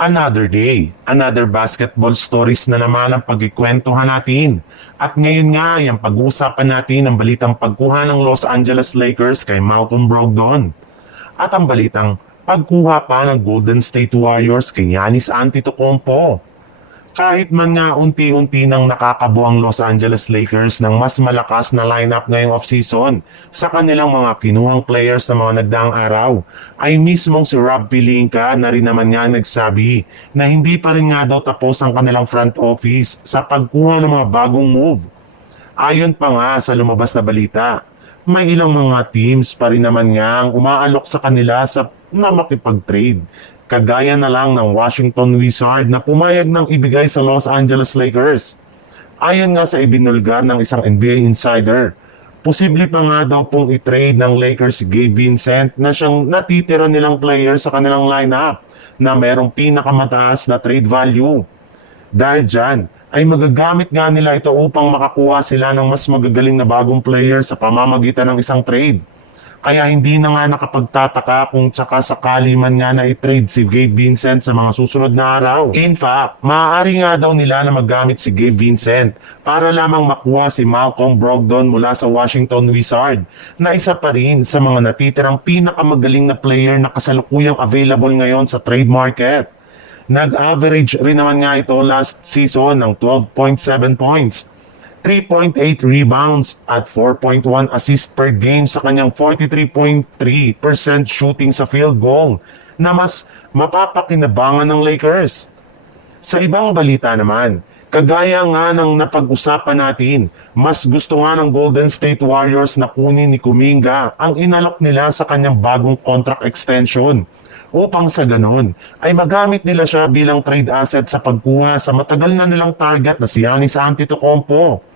Another day, another basketball stories na naman ang pagkikwentuhan natin. At ngayon nga, yung pag-uusapan natin ang balitang pagkuha ng Los Angeles Lakers kay Malcolm Brogdon. At ang balitang pagkuha pa ng Golden State Warriors kay Giannis Antetokounmpo. Kahit man nga unti-unti nang nakakabuang Los Angeles Lakers ng mas malakas na lineup ngayong offseason sa kanilang mga kinuhang players na mga nagdaang araw, ay mismong si Rob Pelinka na rin naman nga nagsabi na hindi pa rin nga daw tapos ang kanilang front office sa pagkuha ng mga bagong move. Ayon pa nga sa lumabas na balita, may ilang mga teams pa rin naman nga ang umaalok sa kanila na makipag-trade. Kagaya na lang ng Washington Wizards na pumayag ng ibigay sa Los Angeles Lakers. Ayon nga sa ibinulgar ng isang NBA insider, posible pa nga daw pong i-trade ng Lakers si Gabe Vincent na siyang natitira nilang player sa kanilang lineup na merong pinakamataas na trade value. Dahil dyan, ay magagamit nga nila ito upang makakuha sila ng mas magagaling na bagong player sa pamamagitan ng isang trade. Kaya hindi na nga nakapagtataka kung tsaka sakali man nga na i-trade si Gabe Vincent sa mga susunod na araw. In fact, maaari nga daw nila na maggamit si Gabe Vincent para lamang makuha si Malcolm Brogdon mula sa Washington Wizards na isa pa rin sa mga natitirang pinakamagaling na player na kasalukuyang available ngayon sa trade market. Nag-average rin naman nga ito last season ng 12.7 points. 3.8 rebounds at 4.1 assists per game sa kanyang 43.3% shooting sa field goal na mas mapapakinabangan ng Lakers. Sa ibang balita naman, kagaya nga ng napag-usapan natin, mas gusto nga ng Golden State Warriors na kunin ni Kuminga ang inalok nila sa kanyang bagong contract extension upang sa ganun ay magamit nila siya bilang trade asset sa pagkuha sa matagal na nilang target na si Giannis Antetokounmpo.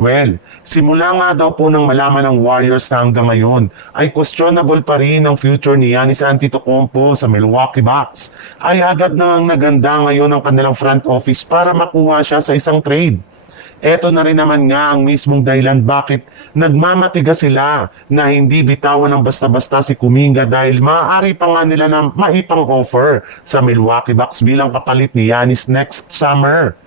Well, simula nga daw po nang malaman ng Warriors na hanggang ngayon ay questionable pa rin ang future ni Giannis Antetokounmpo sa Milwaukee Bucks, ay agad nang naganda ngayon ang kanilang front office para makuha siya sa isang trade. Eto na rin naman nga ang mismong dahilan bakit nagmamatigas sila na hindi bitawan ng basta-basta si Kuminga dahil maaari pa nga nila na maipang offer sa Milwaukee Bucks bilang kapalit ni Giannis next summer.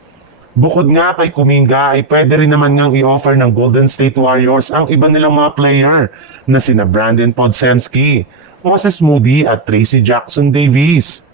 Bukod nga kay Kuminga ay pwede rin naman ngang i-offer ng Golden State Warriors ang iba nilang mga player na sina Brandon Podsemski, Moses Moody at Tracy Jackson Davis.